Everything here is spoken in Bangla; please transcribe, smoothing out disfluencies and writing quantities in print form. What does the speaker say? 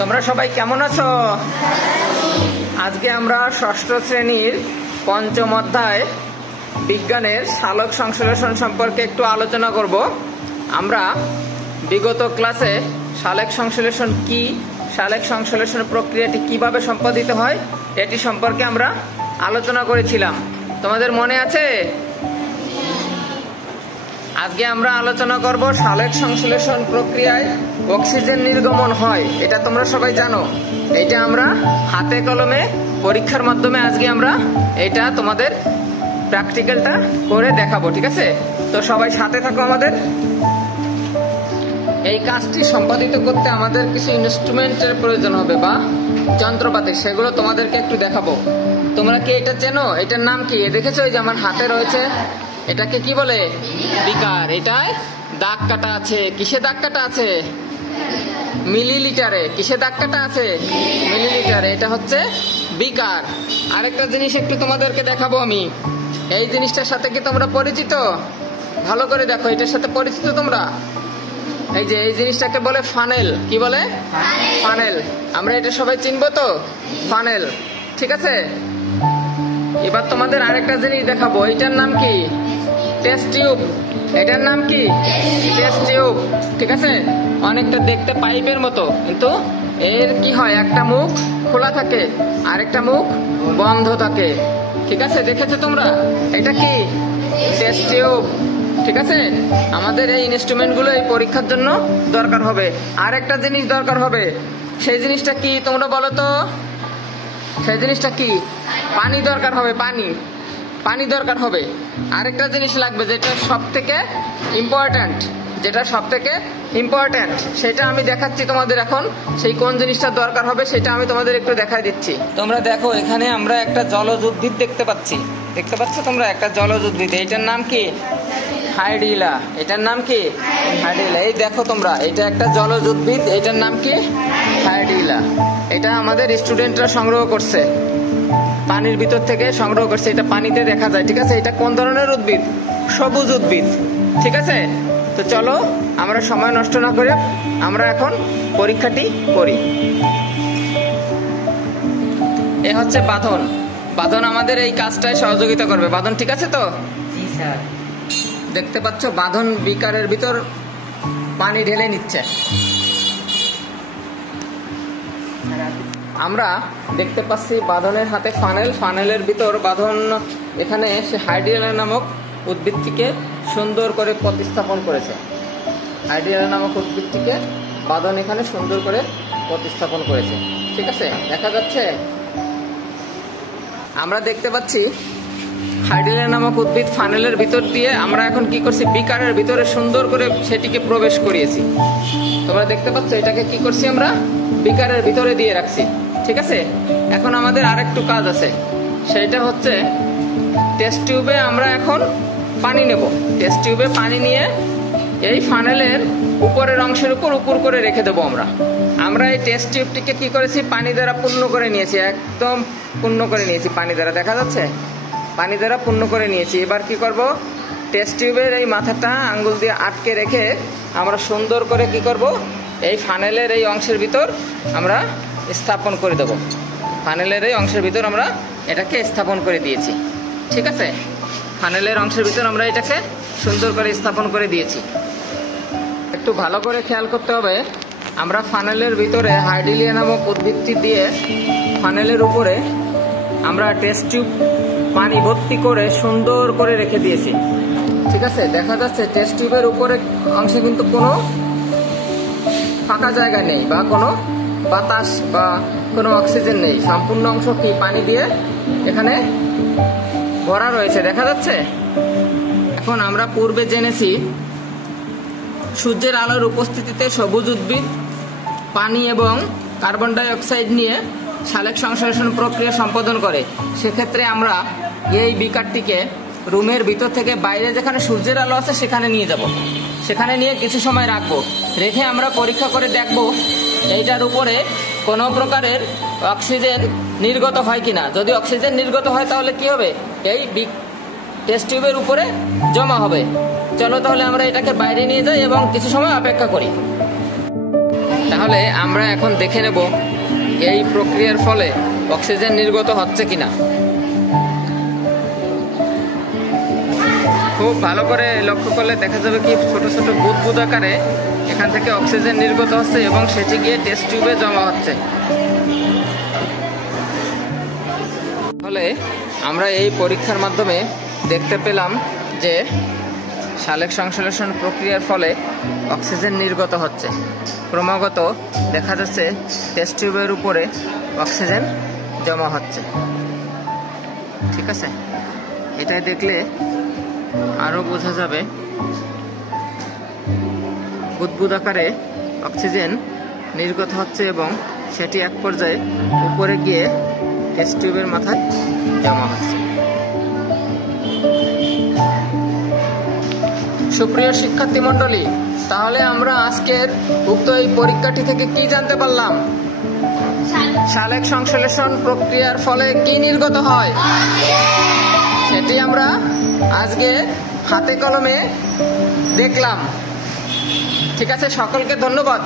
তোমরা সবাই কেমন আছো? আজকে আমরা ষষ্ঠ শ্রেণীর পঞ্চম অধ্যায় বিজ্ঞানের সালোক সংশ্লেষণ সম্পর্কে একটু আলোচনা করব। আমরা বিগত ক্লাসে সালোক সংশ্লেষণ কি, সালোক সংশ্লেষণ প্রক্রিয়াটি কিভাবে সম্পাদিত হয় এটি সম্পর্কে আমরা আলোচনা করেছিলাম। তোমাদের মনে আছে? আজকে আমরা আলোচনা করব সালোক সংশ্লেষণ প্রক্রিয়ায় অক্সিজেন নির্গমন হয়, এটা তোমরা সবাই জানো। এটা আমরা হাতে কলমে পরীক্ষার মাধ্যমে আজকে আমরা এটা তোমাদের প্র্যাকটিক্যালটা করে দেখাবো, ঠিক আছে? তো সবাই সাথে থাকো। আমাদের এই কাজটি সম্পাদিত করতে আমাদের কিছু ইনস্ট্রুমেন্টের প্রয়োজন হবে বা যন্ত্রপাতি, সেগুলো তোমাদেরকে একটু দেখাবো। তোমরা কি এটা চেনো? এটার নাম কি? দেখেছো এই যে আমার হাতে রয়েছে, এটাকে কি বলে? বিকার। এটায় দাগ কাটা আছে। কিসে দাগ কাটা আছে? মিলিলিটারে। কিসে দাগ কাটা আছে? মিলিলিটারে। এটা হচ্ছে বিকার। আরেকটা জিনিস একটু তোমাদেরকে দেখাবো আমি। এই জিনিসটার সাথে কি তোমরা পরিচিত? ভালো করে দেখো, এটার সাথে পরিচিত তোমরা? এই যে এই জিনিসটাকে বলে ফানেল। কি বলে? ফানেল। আমরা এটা সবাই চিনবো তো, ফানেল, ঠিক আছে? এবার তোমাদের আরেকটা জিনিস দেখাবো। এটার নাম কি? Test tube. এটার নাম কি? টেস্ট টিউব, ঠিক আছে? অনেকটা দেখতে পাইপের মতো, কিন্তু এর কি হয়, একটা মুখ খোলা থাকে আর একটা মুখ বন্ধ থাকে, ঠিক আছে? দেখেছো তোমরা? এটা কি? টেস্ট টিউব, ঠিক আছে? আমাদের এই ইনস্ট্রুমেন্টগুলো এই পরীক্ষার জন্য দরকার হবে। আর একটা জিনিস দরকার হবে, সেই জিনিসটা কি তোমরা বলো তো? সেই জিনিসটা কি? পানি দরকার হবে। পানি দরকার হবে। আরেকটা জিনিস লাগবে যেটা সব থেকে ইম্পর্ট্যান্ট, সেটা আমি দেখাচ্ছি তোমাদের এখন। সেই কোন জিনিসটা দরকার হবে সেটা আমি তোমাদের একটু দেখাই দিচ্ছি। তোমরা দেখো, এখানে আমরা একটা জলজ উদ্ভিদ দেখতে পাচ্ছ তোমরা? একটা জলজ উদ্ভিদ। এটার নাম কি? হাইড্রিলা। এটার নাম কি? হাইড্রিলা। এই দেখো তোমরা, এটা একটা জলজ উদ্ভিদ। এটার নাম কি? হাইড্রিলা। এটা আমাদের স্টুডেন্টরা সংগ্রহ করছে, পানির ভিতর থেকে সংগ্রহ করছে। এটা পানিতে দেখা যায়, ঠিক আছে? এটা কোন ধরনের উদ্ভিদ? সবুজ উদ্ভিদ, ঠিক আছে? তো চলো, আমরা সময় নষ্ট না করে আমরা এখন পরীক্ষাটি করি। এ হচ্ছে বাঁধন আমাদের এই কাজটায় সহযোগিতা করবে। বাঁধন, ঠিক আছে তো? জি স্যার। দেখতে পাচ্ছ বাঁধন বিকারের ভিতর পানি ঢেলে নিচ্ছে। আমরা দেখতে পাচ্ছি বাঁধনের হাতে ফানেলের ভিতর বাঁধন এখানে সে হাইড্রিলা নামক উদ্ভিদটিকে সুন্দর করে প্রতিস্থাপন করেছে। হাইড্রিলা নামক উদ্ভিদটিকে বাঁধন এখানে সুন্দর করে প্রতিস্থাপন করেছে, ঠিক আছে? দেখা যাচ্ছে? আমরা দেখতে পাচ্ছি হাইড্রিলা নামক উদ্ভিদ ফানেলের ভিতর দিয়ে আমরা এখন কি করছি? বিকারের ভিতরে সুন্দর করে সেটিকে প্রবেশ করিয়েছি। তোমরা দেখতে পাচ্ছ, এটাকে কি করছি? আমরা বিকারের ভিতরে দিয়ে রাখছি, ঠিক আছে? এখন আমাদের আরেকটু কাজ আছে, সেটা হচ্ছে টেস্ট টিউবে আমরা এখন পানি নেব। টেস্ট টিউবে পানি নিয়ে এই ফানেলের উপরের অংশের উপর করে রেখে দেবো। আমরা এই টেস্ট টিউবটিকে কি করেছি? পানি দ্বারা পূর্ণ করে নিয়েছি, একদম পূর্ণ করে নিয়েছি পানি দ্বারা। দেখা যাচ্ছে? পানি দ্বারা পূর্ণ করে নিয়েছি। এবার কি করব? টেস্ট টিউবের এই মাথাটা আঙ্গুল দিয়ে আটকে রেখে আমরা সুন্দর করে কি করব? এই ফানেলের এই অংশের ভিতর আমরা স্থাপন করে দেব। ফানেলের এই অংশের ভিতর আমরা এটাকে স্থাপন করে দিয়েছি, ঠিক আছে? ফানেলের অংশের ভিতর আমরা এটাকে সুন্দর করে স্থাপন করে দিয়েছি। একটু ভালো করে খেয়াল করতে হবে, আমরা ফানেলের ভিতরে হাইড্রিলা নামক উদ্ভিদটি দিয়ে ফানেলের উপরে আমরা টেস্ট টিউব পানি ভর্তি করে সুন্দর করে রেখে দিয়েছি, ঠিক আছে? দেখা যাচ্ছে টেস্ট টিউবের উপরে অংশে কিন্তু কোনো ফাঁকা জায়গা নেই বা কোনো বাতাস বা কোনো অক্সিজেন নেই। সম্পূর্ণ অংশ কি পানি দিয়ে এখানে ভরা রয়েছে, দেখা যাচ্ছে? এখন আমরা পূর্বে জেনেছি সূর্যের আলোর উপস্থিতিতে সবুজ উদ্ভিদ পানি এবং কার্বন ডাই অক্সাইড নিয়ে সালোক সংশ্লেষণ প্রক্রিয়া সম্পাদন করে। সেক্ষেত্রে আমরা এই বিকারটিকে রুমের ভিতর থেকে বাইরে যেখানে সূর্যের আলো আছে সেখানে নিয়ে যাব। সেখানে নিয়ে কিছু সময় রাখবো। রেখে আমরা পরীক্ষা করে দেখব এইটার উপরে কোনো প্রকারের অক্সিজেন নির্গত হয় কিনা। যদি অক্সিজেন নির্গত হয় তাহলে কি হবে? এই টেস্ট টিউবের উপরে জমা হবে। চলো তাহলে আমরা এটাকে বাইরে নিয়ে যাই এবং কিছু সময় অপেক্ষা করি। তাহলে আমরা এখন দেখে নেব এই প্রক্রিয়ার ফলে অক্সিজেন নির্গত হচ্ছে কিনা। খুব ভালো করে লক্ষ্য করলে দেখা যাবে কি ছোট ছোট বুদবুদ আকারে এখান থেকে অক্সিজেন নির্গত হচ্ছে এবং সেটি গিয়ে টেস্ট টিউবে জমা হচ্ছে। ফলে আমরা এই পরীক্ষার মাধ্যমে দেখতে পেলাম যে সালেক সংশ্লেষণ প্রক্রিয়ার ফলে অক্সিজেন নির্গত হচ্ছে, ক্রমাগত দেখা যাচ্ছে টেস্ট টিউবের উপরে অক্সিজেন জমা হচ্ছে। ঠিক আছে, এটাই দেখলে আরো বোঝা যাবে বুদবুদ আকারে অক্সিজেন নির্গত হচ্ছে এবং সেটি এক পর্যায়ে উপরে গিয়ে টেস্ট টিউবের মাথায় জমা হচ্ছে। সুপ্রিয় শিক্ষার্থী মণ্ডলী, তাহলে আমরা আজকের উক্ত এই পরীক্ষাটি থেকে কি জানতে পারলাম? সালেক সংশ্লেষণ প্রক্রিয়ার ফলে কি নির্গত হয় সেটি আমরা আজকে হাতে কলমে দেখলাম। ঠিক আছে, সকলকে ধন্যবাদ।